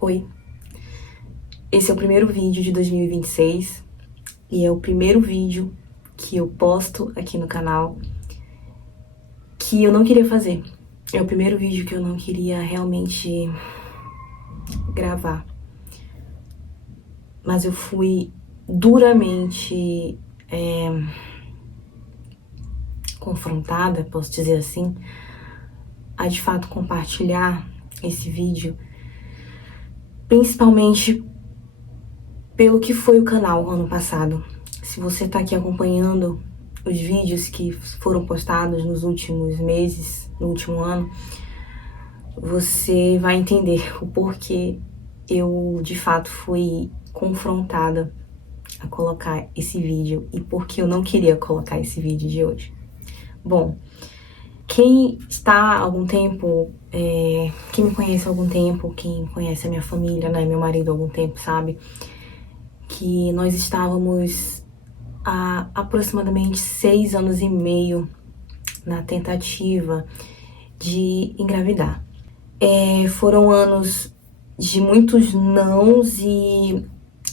Oi, esse é o primeiro vídeo de 2026 e é o primeiro vídeo que eu posto aqui no canal que eu não queria fazer. É o primeiro vídeo que eu não queria realmente gravar. Mas eu fui duramente confrontada, posso dizer assim, a de fato compartilhar esse vídeo, principalmente pelo que foi o canal ano passado. Se você tá aqui acompanhando os vídeos que foram postados nos últimos meses, no último ano, você vai entender o porquê eu de fato fui confrontada a colocar esse vídeo e porque eu não queria colocar esse vídeo de hoje. Bom, quem está há algum tempo, quem me conhece há algum tempo, quem conhece a minha família, né, meu marido há algum tempo, sabe que nós estávamos há aproximadamente 6 anos e meio na tentativa de engravidar. Foram anos de muitos nãos e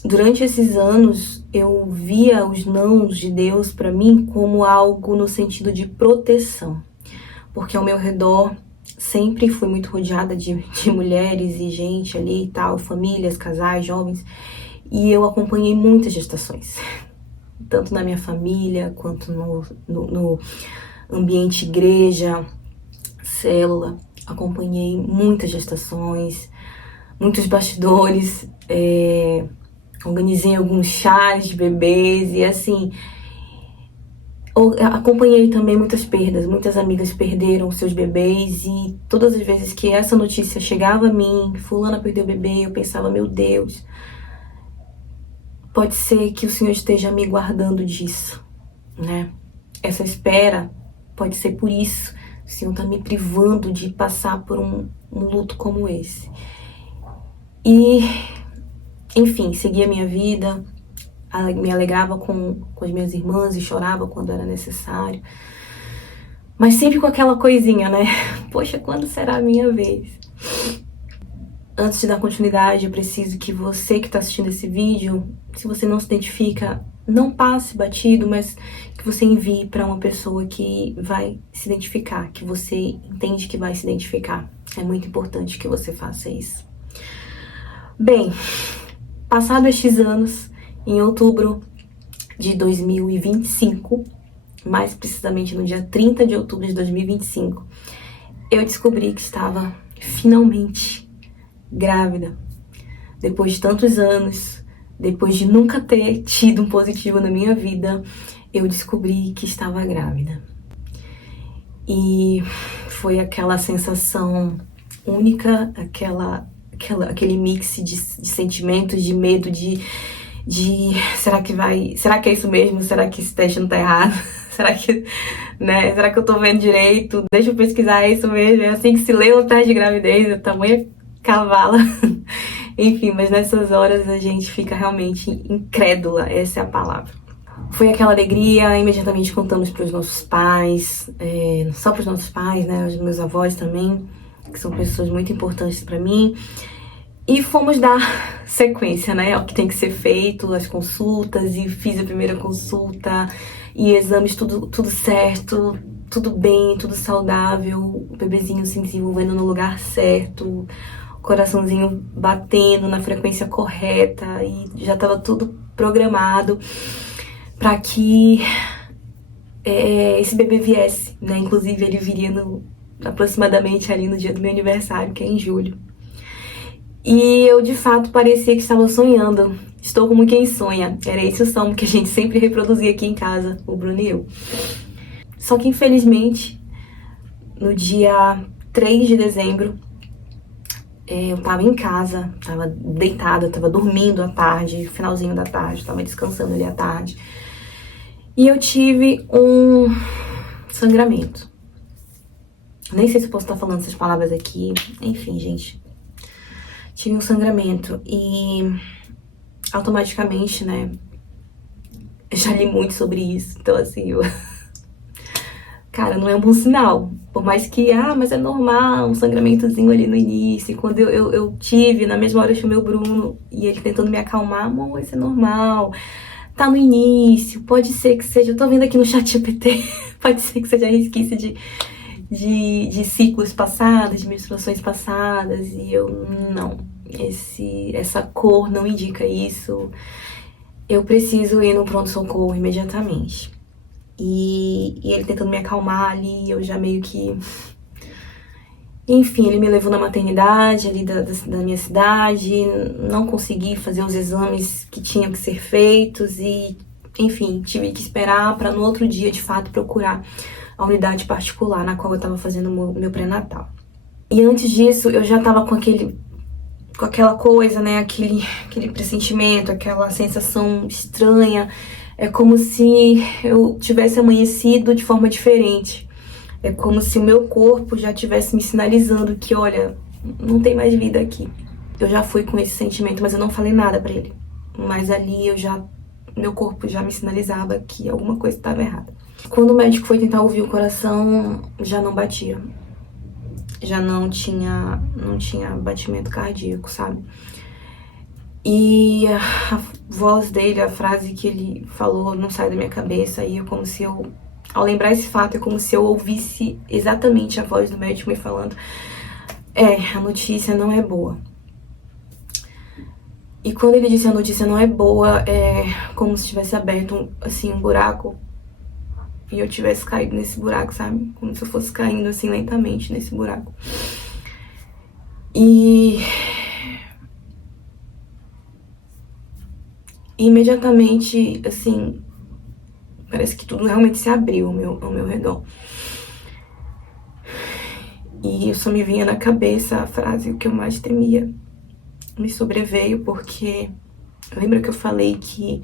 durante esses anos eu via os nãos de Deus para mim como algo no sentido de proteção, porque ao meu redor sempre fui muito rodeada de mulheres e gente ali e tal, famílias, casais, jovens, e eu acompanhei muitas gestações, tanto na minha família quanto no ambiente igreja, célula. Acompanhei muitas gestações, muitos bastidores, organizei alguns chás de bebês e assim, acompanhei também muitas perdas. Muitas amigas perderam seus bebês e todas as vezes que essa notícia chegava a mim, fulana perdeu o bebê, eu pensava, meu Deus, pode ser que o Senhor esteja me guardando disso, né? Essa espera pode ser por isso. O Senhor está me privando de passar por um luto como esse. E, enfim, segui a minha vida, me alegrava com as minhas irmãs e chorava quando era necessário. Mas sempre com aquela coisinha, né? Poxa, quando será a minha vez? Antes de dar continuidade, eu preciso que você que está assistindo esse vídeo, se você não se identifica, não passe batido, mas que você envie para uma pessoa que vai se identificar, que você entende que vai se identificar. É muito importante que você faça isso. Bem, passado estes anos, em outubro de 2025, mais precisamente no dia 30 de outubro de 2025, eu descobri que estava finalmente grávida. Depois de tantos anos, depois de nunca ter tido um positivo na minha vida, eu descobri que estava grávida. E foi aquela sensação única, aquele mix de sentimentos, de medo, de será que é isso mesmo? Será que esse teste não tá errado? Será que eu tô vendo direito? Deixa eu pesquisar, é isso mesmo? É assim que se lê o teste de gravidez, o tamanho cavala. Enfim, mas nessas horas a gente fica realmente incrédula, essa é a palavra. Foi aquela alegria, imediatamente contamos para os nossos pais, só para os nossos pais, né, os meus avós também, que são pessoas muito importantes para mim. E fomos dar sequência, né, ao que tem que ser feito, as consultas, e fiz a primeira consulta, e exames tudo certo, tudo bem, tudo saudável, o bebezinho se desenvolvendo no lugar certo, o coraçãozinho batendo na frequência correta, e já estava tudo programado para que esse bebê viesse, né, inclusive ele viria aproximadamente ali no dia do meu aniversário, que é em julho. E eu, de fato, parecia que estava sonhando. Estou como quem sonha. Era esse o som que a gente sempre reproduzia aqui em casa, o Bruno e eu. Só que, infelizmente, no dia 3 de dezembro, eu tava em casa, tava deitada, tava dormindo à tarde, finalzinho da tarde, tava descansando ali à tarde. E eu tive um sangramento. Nem sei se eu posso estar falando essas palavras aqui. Enfim, gente. Tive um sangramento e automaticamente, né, eu já li muito sobre isso, então assim, cara, não é um bom sinal. Por mais que, mas é normal, um sangramentozinho ali no início. E quando eu tive, na mesma hora eu chamei o Bruno e ele tentando me acalmar, amor, isso é normal. Tá no início, pode ser que seja, eu tô vendo aqui no chat GPT, pode ser que seja resquício de ciclos passados, de menstruações passadas. E eu, não, essa cor não indica isso. Eu preciso ir no pronto-socorro imediatamente. E ele tentando me acalmar ali, eu já meio que... Enfim, ele me levou na maternidade ali da minha cidade, não consegui fazer os exames que tinham que ser feitos e, enfim, tive que esperar para no outro dia, de fato, procurar a unidade particular na qual eu estava fazendo o meu pré-natal. E antes disso, eu já estava com aquela coisa, né, aquele pressentimento, aquela sensação estranha. É como se eu tivesse amanhecido de forma diferente. É como se o meu corpo já estivesse me sinalizando que, olha, não tem mais vida aqui. Eu já fui com esse sentimento, mas eu não falei nada pra ele. Mas ali meu corpo já me sinalizava que alguma coisa estava errada. Quando o médico foi tentar ouvir o coração, já não batia. Já não tinha batimento cardíaco, sabe? E a voz dele, a frase que ele falou não sai da minha cabeça. E é como se ao lembrar esse fato, é como se eu ouvisse exatamente a voz do médico me falando: a notícia não é boa. E quando ele disse a notícia não é boa, é como se tivesse aberto, assim, um buraco e eu tivesse caído nesse buraco, sabe? Como se eu fosse caindo, assim, lentamente nesse buraco. E imediatamente, assim, parece que tudo realmente se abriu ao meu redor. E isso me vinha na cabeça a frase: o que eu mais temia me sobreveio, porque lembra que eu falei que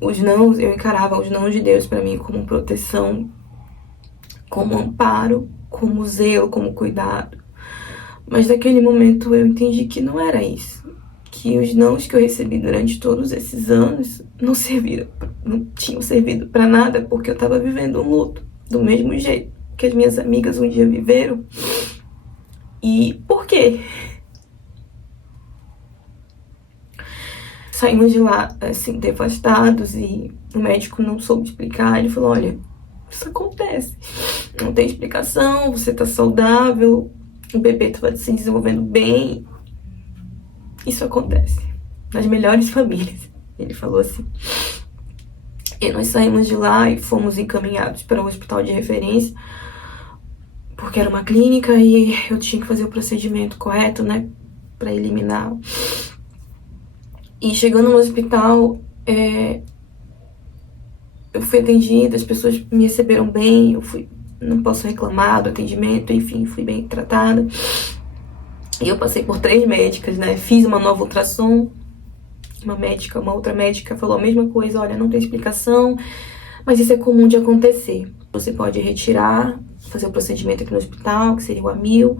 eu encarava os nãos de Deus pra mim como proteção, como amparo, como zelo, como cuidado. Mas naquele momento eu entendi que não era isso. Que os nãos que eu recebi durante todos esses anos não tinham servido pra nada, porque eu tava vivendo um luto do mesmo jeito que as minhas amigas um dia viveram. E por quê? Saímos de lá, assim, devastados, e o médico não soube explicar. Ele falou: olha, isso acontece, não tem explicação, você tá saudável, o bebê tá se desenvolvendo bem, isso acontece nas melhores famílias. Ele falou assim. E nós saímos de lá e fomos encaminhados para o hospital de referência, porque era uma clínica e eu tinha que fazer o procedimento correto, né, para eliminar. E chegando no hospital, eu fui atendida, as pessoas me receberam bem, não posso reclamar do atendimento, enfim, fui bem tratada. E eu passei por 3 médicas, né, fiz uma nova ultrassom, uma outra médica falou a mesma coisa: olha, não tem explicação, mas isso é comum de acontecer. Você pode retirar, fazer o procedimento aqui no hospital, que seria o amil.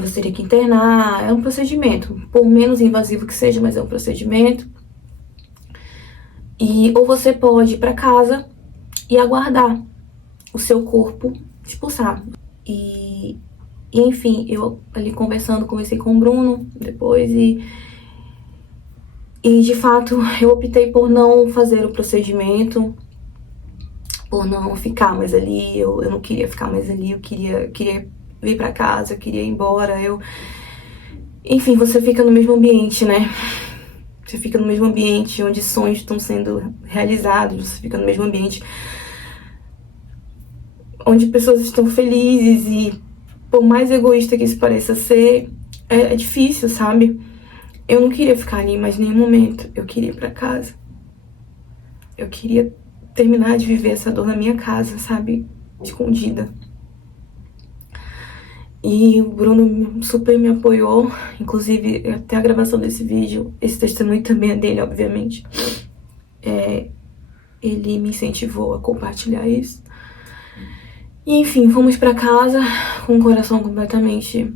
Você teria que internar, é um procedimento, por menos invasivo que seja, mas é um procedimento. Ou você pode ir para casa e aguardar o seu corpo expulsar. E enfim, eu ali conversei com o Bruno depois e de fato eu optei por não fazer o procedimento, por não ficar mais ali. Eu não queria ficar mais ali, eu queria vir pra casa, eu queria ir embora. Enfim, você fica no mesmo ambiente, né? Você fica no mesmo ambiente onde sonhos estão sendo realizados, você fica no mesmo ambiente onde pessoas estão felizes e, por mais egoísta que isso pareça ser, é difícil, sabe? Eu não queria ficar ali mais nenhum momento, eu queria ir pra casa. Eu queria terminar de viver essa dor na minha casa, sabe? Escondida. E o Bruno super me apoiou, inclusive até a gravação desse vídeo, esse testemunho também é dele, obviamente. Ele me incentivou a compartilhar isso. E enfim, fomos pra casa com o coração completamente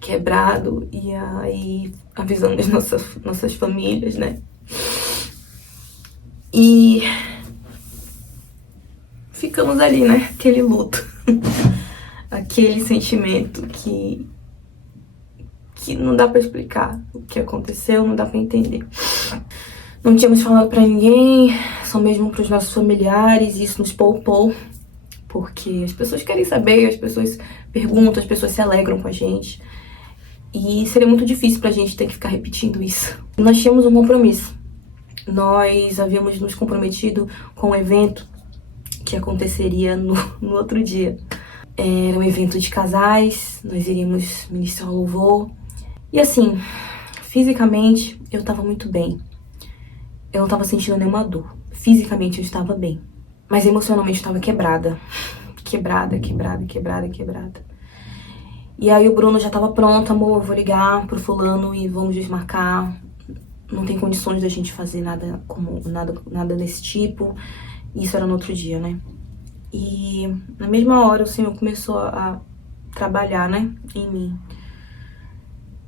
quebrado, e aí avisamos nossas famílias, né? E ficamos ali, né? Aquele luto. Aquele sentimento que não dá pra explicar o que aconteceu, não dá pra entender. Não tínhamos falado pra ninguém, só mesmo pros nossos familiares, e isso nos poupou, porque as pessoas querem saber, as pessoas perguntam, as pessoas se alegram com a gente. E seria muito difícil pra gente ter que ficar repetindo isso. Nós tínhamos um compromisso. Nós havíamos nos comprometido com um evento que aconteceria no outro dia. Era um evento de casais, nós iríamos ministrar um louvor. E assim, fisicamente eu tava muito bem. Eu não tava sentindo nenhuma dor. Fisicamente eu estava bem. Mas emocionalmente eu estava quebrada. Quebrada. E aí o Bruno já tava pronto, amor, eu vou ligar pro fulano e vamos desmarcar. Não tem condições da gente fazer nada desse tipo. Isso era no outro dia, né? E na mesma hora o Senhor começou a trabalhar, né, em mim.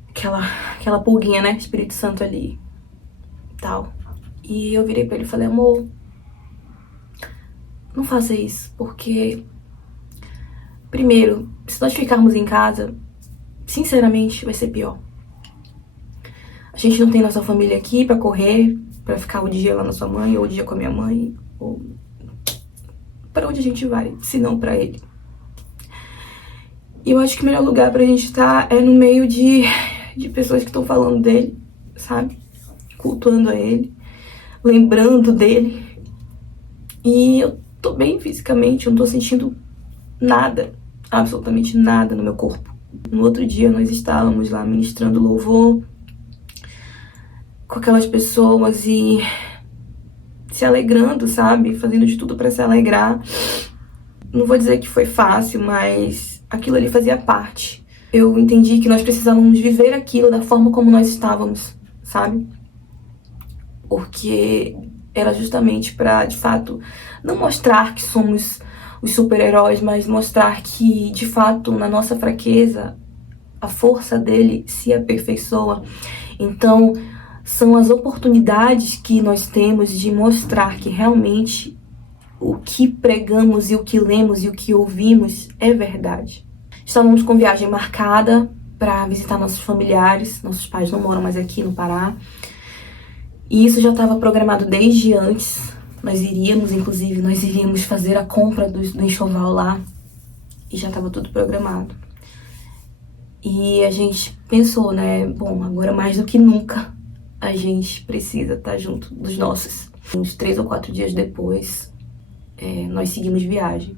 Aquela pulguinha, né, Espírito Santo ali, tal. E eu virei pra ele e falei, amor, não faça isso, porque... Primeiro, se nós ficarmos em casa, sinceramente, vai ser pior. A gente não tem nossa família aqui pra correr, pra ficar o dia lá na sua mãe, ou o dia com a minha mãe, ou... Pra onde a gente vai, se não pra ele? E eu acho que o melhor lugar pra gente estar é no meio de pessoas que estão falando dele, sabe? Cultuando a ele, lembrando dele. E eu tô bem fisicamente, eu não tô sentindo nada, absolutamente nada no meu corpo. No outro dia nós estávamos lá ministrando louvor com aquelas pessoas e se alegrando, sabe? Fazendo de tudo pra se alegrar. Não vou dizer que foi fácil, mas aquilo ali fazia parte. Eu entendi que nós precisávamos viver aquilo da forma como nós estávamos, sabe? Porque era justamente pra, de fato, não mostrar que somos os super-heróis, mas mostrar que, de fato, na nossa fraqueza, a força dele se aperfeiçoa. Então, são as oportunidades que nós temos de mostrar que realmente o que pregamos e o que lemos e o que ouvimos é verdade. Estávamos com viagem marcada para visitar nossos familiares. Nossos pais não moram mais aqui no Pará. E isso já estava programado desde antes. Nós iríamos fazer a compra do enxoval lá. E já estava tudo programado. E a gente pensou, né? Bom, agora mais do que nunca a gente precisa estar junto dos nossos. Uns 3 ou 4 dias depois, nós seguimos viagem.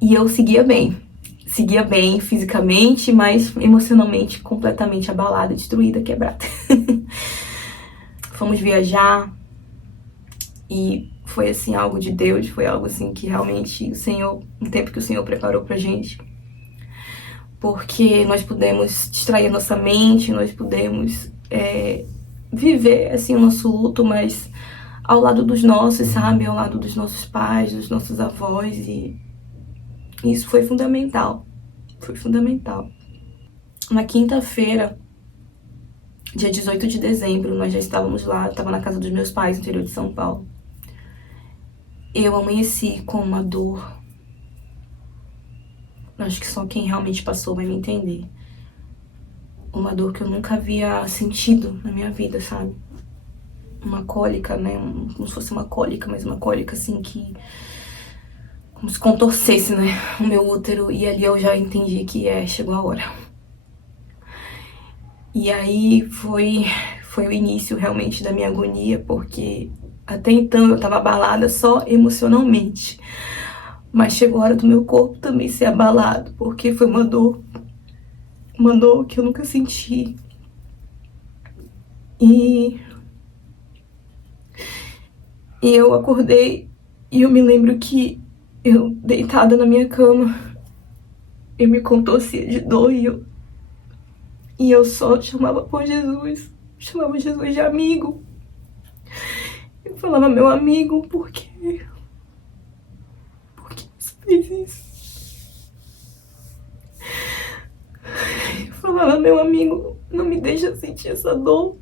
E eu seguia bem fisicamente, mas emocionalmente completamente abalada, destruída, quebrada. Fomos viajar e foi assim algo de Deus, foi algo assim que realmente o Senhor, um tempo que o Senhor preparou pra gente. Porque nós pudemos distrair nossa mente, nós pudemos viver assim o nosso luto, mas ao lado dos nossos, sabe? Ao lado dos nossos pais, dos nossos avós, e isso foi fundamental. Foi fundamental. Na quinta-feira, dia 18 de dezembro, nós já estávamos lá, eu estava na casa dos meus pais, no interior de São Paulo. Eu amanheci com uma dor. Acho que só quem realmente passou vai me entender. Uma dor que eu nunca havia sentido na minha vida, sabe? Uma cólica, né? Como se fosse uma cólica, mas uma cólica assim que... como se contorcesse, né? O meu útero. E ali eu já entendi que chegou a hora. E aí foi o início realmente da minha agonia, porque até então eu tava abalada só emocionalmente. Mas chegou a hora do meu corpo também ser abalado, porque foi uma dor que eu nunca senti. E eu acordei e eu me lembro que eu, deitada na minha cama, eu me contorcia de dor e eu só chamava por Jesus, chamava Jesus de amigo. Eu falava, meu amigo, por quê? Por que você fez isso? Eu falava, meu amigo, não me deixa sentir essa dor.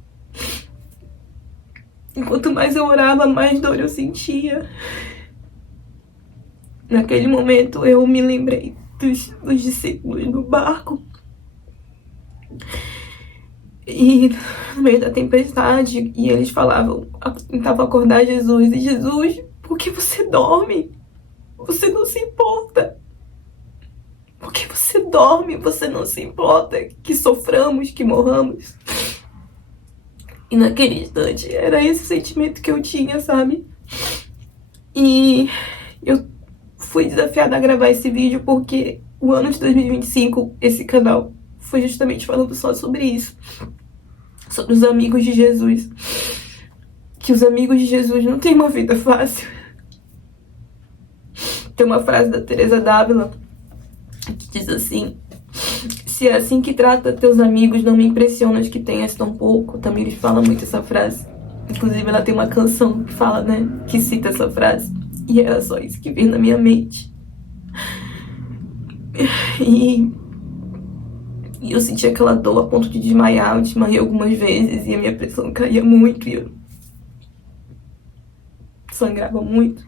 E quanto mais eu orava, mais dor eu sentia. Naquele momento eu me lembrei dos discípulos no barco. E no meio da tempestade, e eles tentavam acordar Jesus. E Jesus, por que você dorme? Você não se importa. Por que você dorme? Você não se importa que soframos, que morramos. E naquele instante era esse sentimento que eu tinha, sabe? E eu fui desafiada a gravar esse vídeo porque o ano de 2025, esse canal foi justamente falando só sobre isso. Sobre os amigos de Jesus. Que os amigos de Jesus não têm uma vida fácil. Tem uma frase da Teresa d'Ávila que diz assim: se é assim que trata teus amigos, não me impressionas que tenhas tão pouco. Tamires fala muito essa frase. Inclusive ela tem uma canção que fala, né, que cita essa frase. E era só isso que veio na minha mente. E eu senti aquela dor a ponto de desmaiar. Eu desmaiei algumas vezes e a minha pressão caía muito e eu sangrava muito.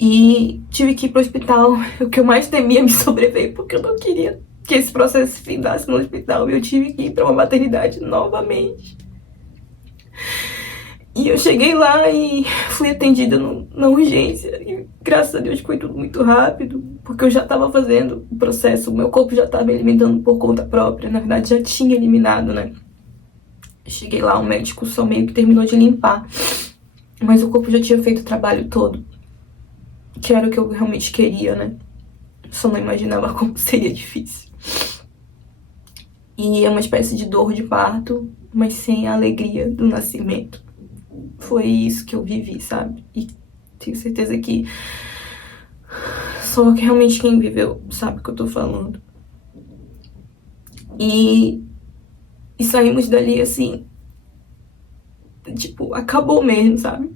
E tive que ir pro hospital. O que eu mais temia me sobreveio, porque eu não queria que esse processo se findasse no hospital. Eu tive que ir pra uma maternidade novamente. E eu cheguei lá e fui atendida na urgência. E graças a Deus foi tudo muito rápido, porque eu já estava fazendo o processo, o meu corpo já estava eliminando por conta própria. Na verdade, já tinha eliminado, né? Cheguei lá, o médico só meio que terminou de limpar. Mas o corpo já tinha feito o trabalho todo, que era o que eu realmente queria, né? Só não imaginava como seria difícil. E é uma espécie de dor de parto, mas sem a alegria do nascimento. Foi isso que eu vivi, sabe? E tenho certeza que só que realmente quem viveu sabe o que eu tô falando. E saímos dali assim, tipo, acabou mesmo, sabe?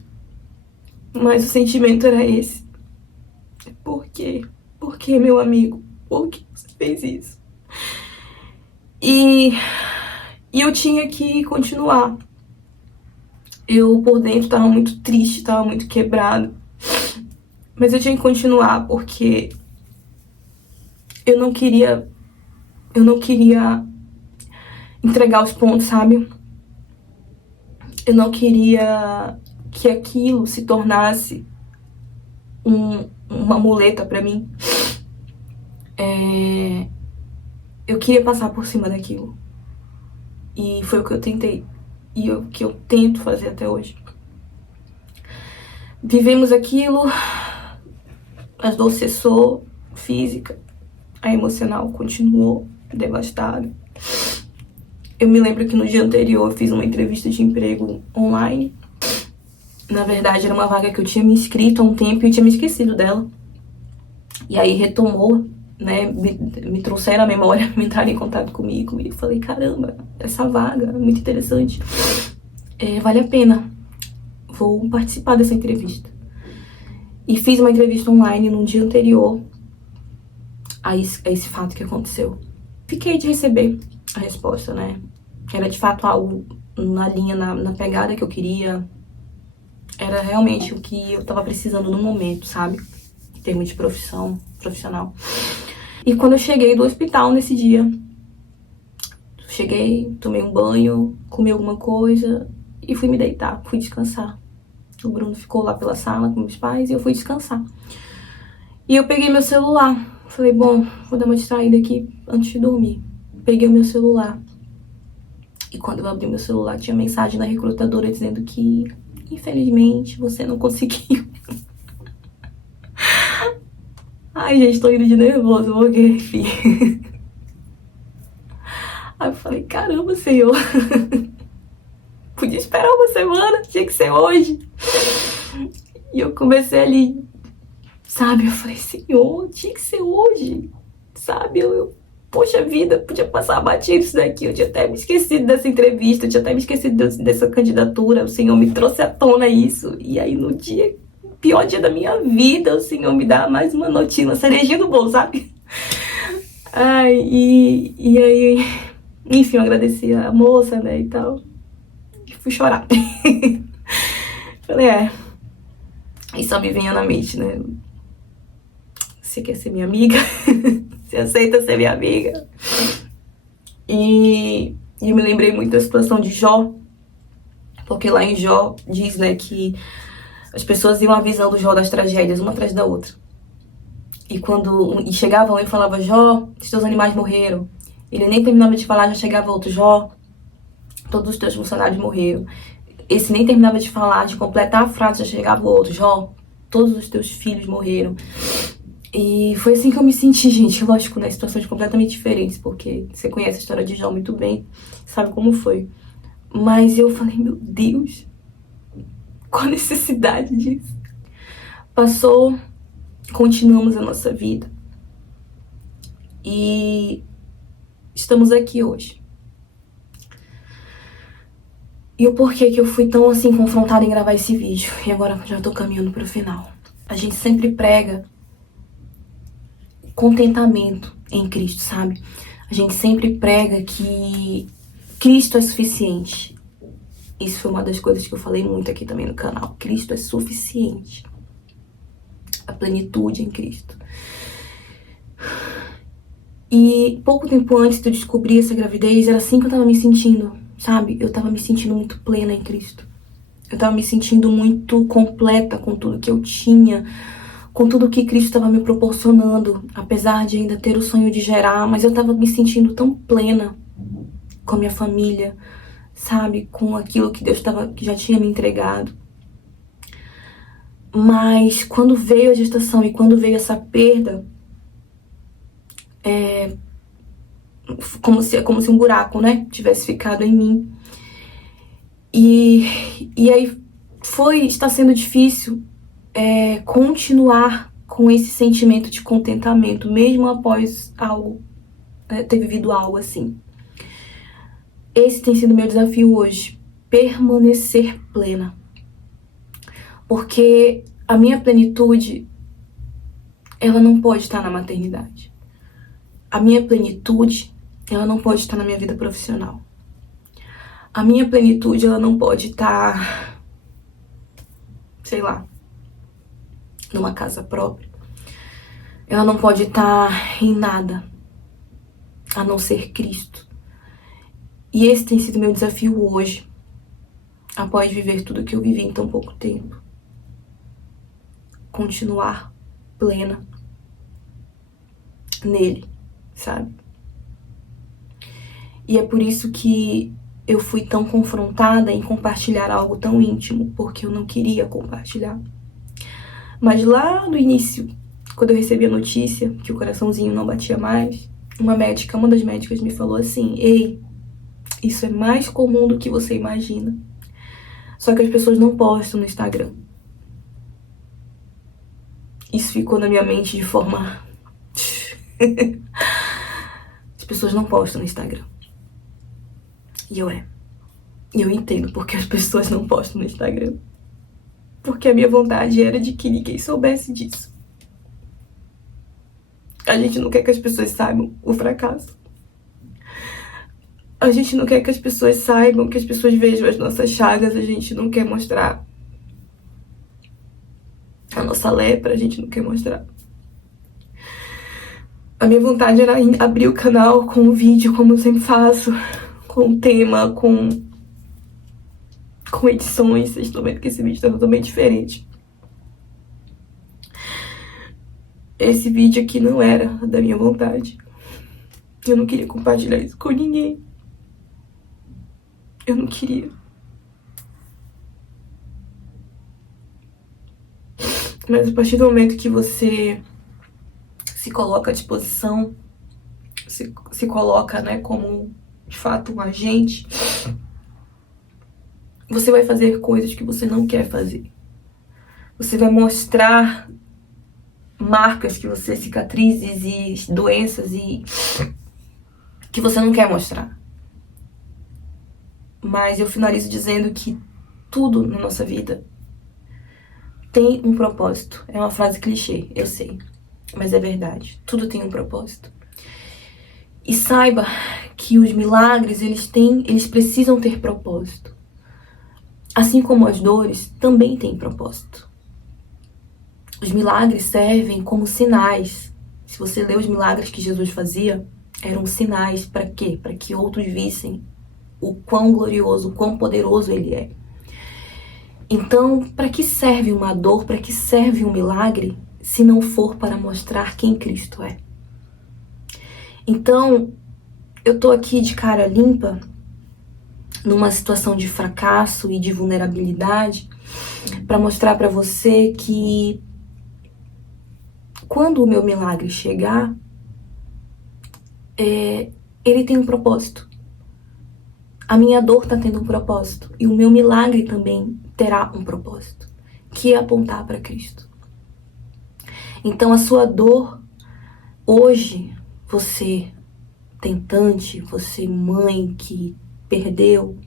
Mas o sentimento era esse. Por quê? Por que, meu amigo? Por que você fez isso? E eu tinha que continuar. Eu por dentro tava muito triste, tava muito quebrado. Mas eu tinha que continuar porque eu não queria entregar os pontos, sabe? Eu não queria que aquilo se tornasse uma muleta pra mim. Eu queria passar por cima daquilo. E foi o que eu tentei. E o que eu tento fazer até hoje. Vivemos aquilo, a dor cessou, física, a emocional continuou devastada. Eu me lembro que no dia anterior eu fiz uma entrevista de emprego online. Na verdade, era uma vaga que eu tinha me inscrito há um tempo e eu tinha me esquecido dela. E aí retomou, né? Me trouxeram a memória, me entraram em contato comigo. E eu falei, caramba, essa vaga é muito interessante. Vale a pena. Vou participar dessa entrevista. E fiz uma entrevista online no dia anterior a esse fato que aconteceu. Fiquei de receber a resposta, né? Era de fato algo na linha, na pegada que eu queria. Era realmente o que eu tava precisando no momento, sabe? Em termos de profissional. E quando eu cheguei do hospital nesse dia, cheguei, tomei um banho, comi alguma coisa e fui me deitar, fui descansar. O Bruno ficou lá pela sala com meus pais e eu fui descansar. E eu peguei meu celular. Falei, bom, vou dar uma distraída aqui antes de dormir. Peguei o meu celular. E quando eu abri meu celular, tinha mensagem da recrutadora dizendo que, infelizmente, você não conseguiu. Ai, gente, tô indo de nervoso, porque, enfim. Aí eu falei, caramba, Senhor. Podia esperar uma semana, tinha que ser hoje. E eu comecei ali, sabe? Eu falei, Senhor, tinha que ser hoje, sabe? Poxa vida, podia passar batido isso daqui. Eu tinha até me esquecido dessa entrevista, eu tinha até me esquecido dessa candidatura. O Senhor me trouxe à tona isso. E aí no dia, pior dia da minha vida, o Senhor me dá mais uma notinha, uma cerejinha no bolo, sabe? Ai, e aí, enfim, eu agradeci a moça, né, e tal. E fui chorar. Falei, E só me vinha na mente, né? Você quer ser minha amiga? Você aceita ser minha amiga? E eu me lembrei muito da situação de Jó, porque lá em Jó diz, né, que as pessoas iam avisando Jó das tragédias, uma atrás da outra. E quando chegavam e falava, Jó, os teus animais morreram. Ele nem terminava de falar, já chegava outro, Jó, todos os teus funcionários morreram. Esse nem terminava de falar, de completar a frase, já chegava o outro, Jó, todos os teus filhos morreram. E foi assim que eu me senti, gente. Lógico, né? Situações completamente diferentes, porque você conhece a história de Jó muito bem, sabe como foi. Mas eu falei, meu Deus, qual a necessidade disso? Passou, continuamos a nossa vida. E estamos aqui hoje. E o porquê que eu fui tão assim confrontada em gravar esse vídeo. E agora já tô caminhando pro final. A gente sempre prega contentamento em Cristo, sabe? A gente sempre prega que Cristo é suficiente. Isso foi uma das coisas que eu falei muito aqui também no canal. Cristo é suficiente. A plenitude em Cristo. E pouco tempo antes de eu descobrir essa gravidez, era assim que eu tava me sentindo, sabe? Eu tava me sentindo muito plena em Cristo. Eu tava me sentindo muito completa com tudo que eu tinha, com tudo que Cristo estava me proporcionando, apesar de ainda ter o sonho de gerar, mas eu estava me sentindo tão plena com a minha família, sabe, com aquilo que Deus que já tinha me entregado. Mas quando veio a gestação e quando veio essa perda, como se um buraco, né, tivesse ficado em mim. E aí está sendo difícil continuar com esse sentimento de contentamento, mesmo após ter vivido algo assim. Esse tem sido meu desafio hoje, permanecer plena. Porque a minha plenitude, ela não pode estar na maternidade. A minha plenitude, ela não pode estar na minha vida profissional. A minha plenitude, ela não pode estar, sei lá, numa casa própria. Ela não pode estar em nada, a não ser Cristo. E esse tem sido meu desafio hoje, após viver tudo que eu vivi em tão pouco tempo. Continuar plena nele, sabe? E é por isso que eu fui tão confrontada em compartilhar algo tão íntimo, porque eu não queria compartilhar. Mas lá no início, quando eu recebi a notícia que o coraçãozinho não batia mais, uma das médicas me falou assim, ei, isso é mais comum do que você imagina. Só que as pessoas não postam no Instagram. Isso ficou na minha mente de forma... As pessoas não postam no Instagram. E eu entendo porque as pessoas não postam no Instagram. Porque a minha vontade era de que ninguém soubesse disso. A gente não quer que as pessoas saibam o fracasso. A gente não quer que as pessoas saibam, que as pessoas vejam as nossas chagas. A gente não quer mostrar a nossa lepra, a gente não quer mostrar. A minha vontade era abrir o canal com um vídeo, como eu sempre faço, com um tema, com edições. Vocês estão vendo que esse vídeo está totalmente diferente. Esse vídeo aqui não era da minha vontade. Eu não queria compartilhar isso com ninguém. Eu não queria. Mas a partir do momento que você se coloca à disposição, se coloca, né, como de fato um agente, você vai fazer coisas que você não quer fazer. Você vai mostrar marcas que você, cicatrizes e doenças e que você não quer mostrar. Mas eu finalizo dizendo que tudo na nossa vida tem um propósito. É uma frase clichê, eu sei, mas é verdade. Tudo tem um propósito. E saiba que os milagres, eles precisam ter propósito. Assim como as dores também têm propósito. Os milagres servem como sinais. Se você lê os milagres que Jesus fazia, eram sinais para quê? Para que outros vissem o quão glorioso, o quão poderoso ele é. Então, para que serve uma dor, para que serve um milagre, se não for para mostrar quem Cristo é? Então, eu tô aqui de cara limpa, numa situação de fracasso e de vulnerabilidade, para mostrar para você que quando o meu milagre chegar, ele tem um propósito. A minha dor está tendo um propósito e o meu milagre também terá um propósito, que é apontar para Cristo. Então a sua dor, hoje, você tentante, você mãe que perdeu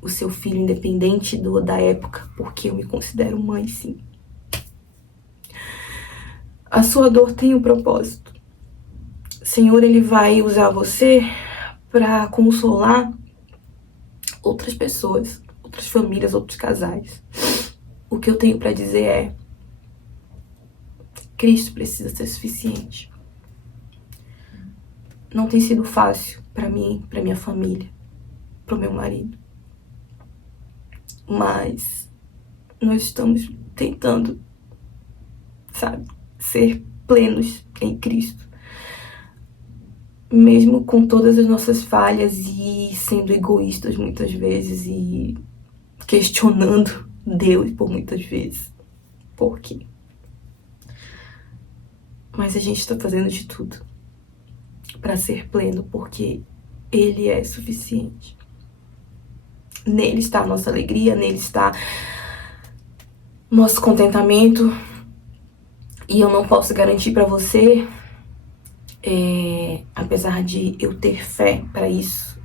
o seu filho, independente da época, porque eu me considero mãe, sim. A sua dor tem um propósito. O Senhor, Ele vai usar você para consolar outras pessoas, outras famílias, outros casais. O que eu tenho para dizer é: Cristo precisa ser suficiente. Não tem sido fácil para mim, para minha família, para o meu marido. Mas nós estamos tentando, sabe, ser plenos em Cristo. Mesmo com todas as nossas falhas e sendo egoístas muitas vezes e questionando Deus por muitas vezes. Por quê? Mas a gente está fazendo de tudo para ser pleno, porque Ele é suficiente. Nele está a nossa alegria, nele está nosso contentamento. E eu não posso garantir para você, apesar de eu ter fé para isso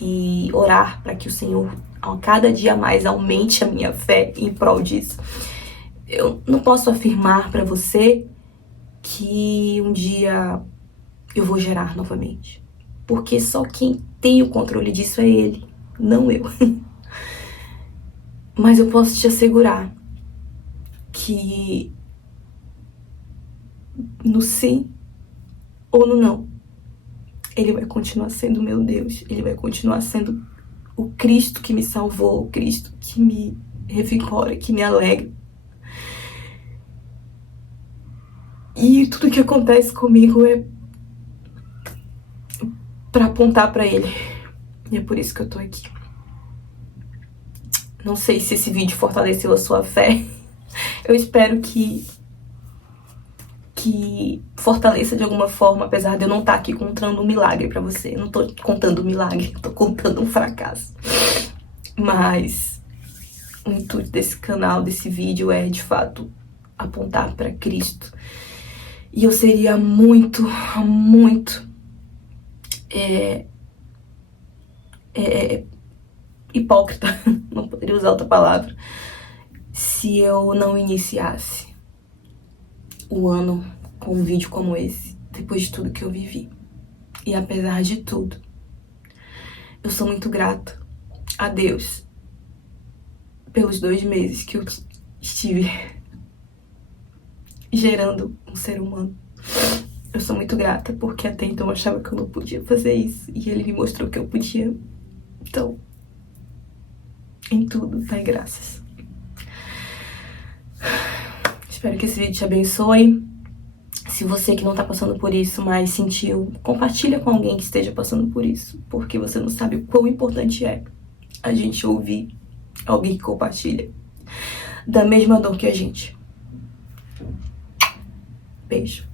e orar para que o Senhor a cada dia mais aumente a minha fé em prol disso, eu não posso afirmar para você que um dia eu vou gerar novamente, porque só quem tem o controle disso é Ele, não eu. Mas eu posso te assegurar que no sim ou no não, Ele vai continuar sendo meu Deus, Ele vai continuar sendo o Cristo que me salvou, o Cristo que me revigora, que me alegra. E tudo que acontece comigo é para apontar para Ele. E é por isso que eu tô aqui. Não sei se esse vídeo fortaleceu a sua fé. Eu espero que fortaleça de alguma forma, apesar de eu não estar aqui contando um milagre pra você. Eu não tô contando um milagre, tô contando um fracasso. Mas o intuito desse canal, desse vídeo é, de fato, apontar pra Cristo. E eu seria muito hipócrita, não poderia usar outra palavra, se eu não iniciasse o ano com um vídeo como esse, depois de tudo que eu vivi. E apesar de tudo, eu sou muito grata a Deus pelos 2 meses que eu estive gerando um ser humano. Eu sou muito grata, porque até então eu achava que eu não podia fazer isso, e Ele me mostrou que eu podia. Então, em tudo, dai graças. Espero que esse vídeo te abençoe. Se você que não tá passando por isso, mas sentiu, compartilha com alguém que esteja passando por isso, porque você não sabe o quão importante é a gente ouvir alguém que compartilha da mesma dor que a gente. Beijo.